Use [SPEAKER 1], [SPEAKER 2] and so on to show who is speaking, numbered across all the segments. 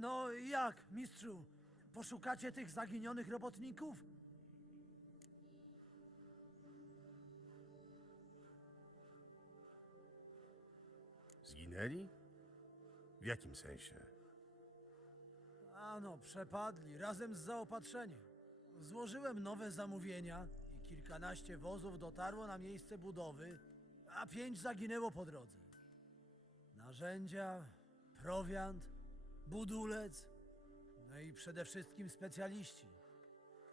[SPEAKER 1] No i jak, mistrzu? Poszukacie tych zaginionych robotników?
[SPEAKER 2] Zginęli? W jakim sensie?
[SPEAKER 1] Ano, przepadli, razem z zaopatrzeniem. Złożyłem nowe zamówienia i kilkanaście wozów dotarło na miejsce budowy, a pięć zaginęło po drodze. Narzędzia, prowiant, budulec, no i przede wszystkim specjaliści.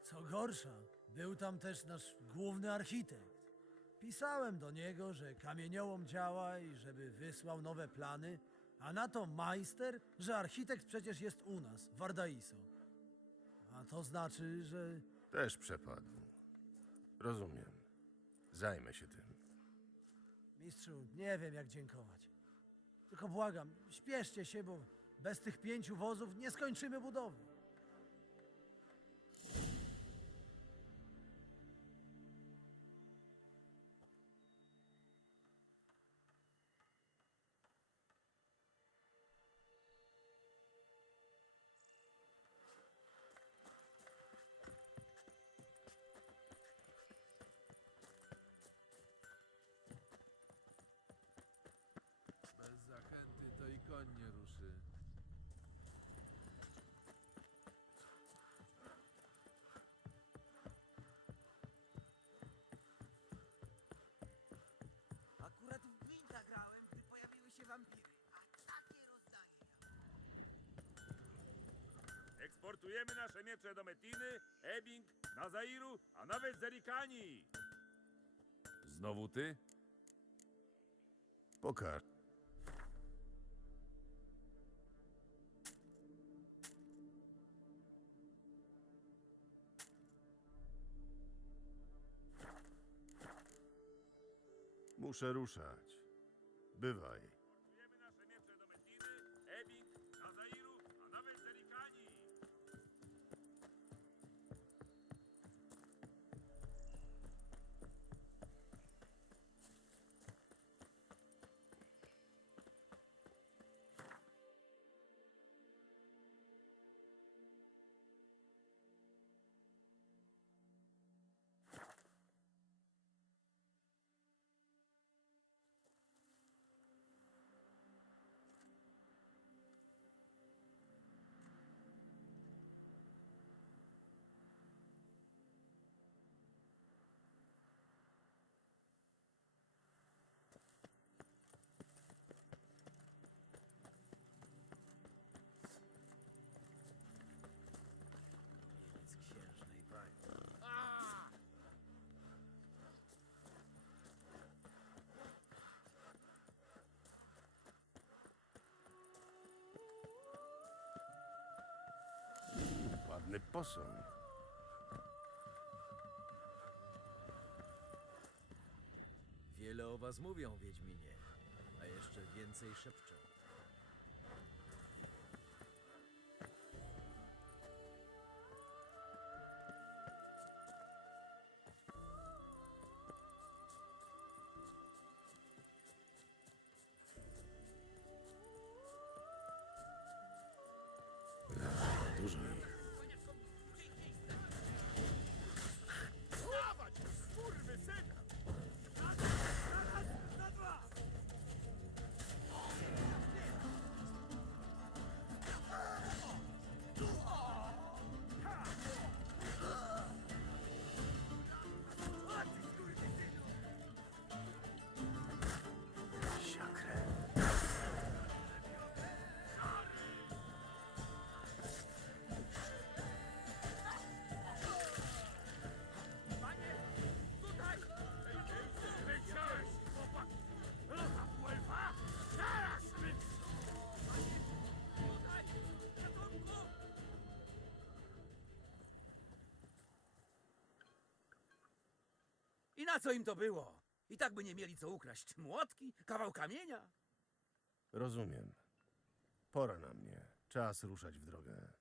[SPEAKER 1] Co gorsza, był tam też nasz główny architekt. Pisałem do niego, że kamieniołom działa i żeby wysłał nowe plany, a na to majster, że architekt przecież jest u nas, w Ardaiso. A to znaczy, że
[SPEAKER 2] Też przepadł. Rozumiem. Zajmę się tym.
[SPEAKER 1] mistrzu, nie wiem jak dziękować. Tylko błagam, śpieszcie się, bo bez tych pięciu wozów nie skończymy budowy.
[SPEAKER 3] Ja.
[SPEAKER 4] Eksportujemy nasze miecze do Metiny, Ebing, Nazairu, a nawet Zerikani. Znowu ty?
[SPEAKER 2] Pokaż. Muszę ruszać. Bywaj. Ładny posąg.
[SPEAKER 5] Wiele o was mówią, Wiedźminie, a jeszcze więcej szepczą.
[SPEAKER 3] Na co im to było? I tak by nie mieli co ukraść. Młotki? Kawał kamienia?
[SPEAKER 2] Rozumiem. Pora na mnie. Czas ruszać w drogę.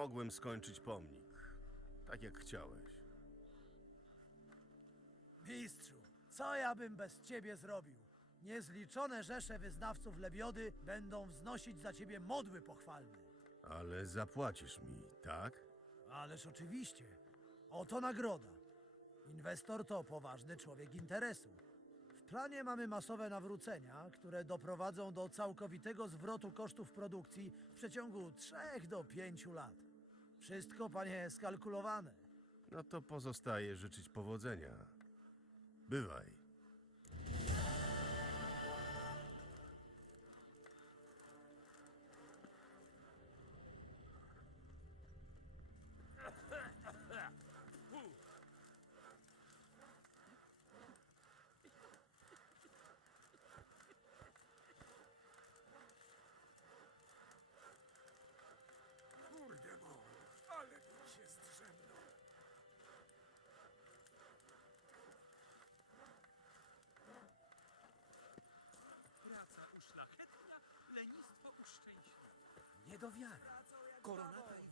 [SPEAKER 2] Pomogłem skończyć pomnik. Tak jak chciałeś.
[SPEAKER 1] Mistrzu, co ja bym bez ciebie zrobił? Niezliczone rzesze wyznawców lebiody będą wznosić za ciebie modły pochwalne.
[SPEAKER 2] Ale zapłacisz mi, tak?
[SPEAKER 1] Ależ oczywiście. Oto nagroda. Inwestor to poważny człowiek interesu. W planie mamy masowe nawrócenia, które doprowadzą do całkowitego zwrotu kosztów produkcji w przeciągu 3 do 5 lat. Wszystko, panie, skalkulowane.
[SPEAKER 2] No to pozostaje życzyć powodzenia. Bywaj.
[SPEAKER 5] Segoviano, coronado.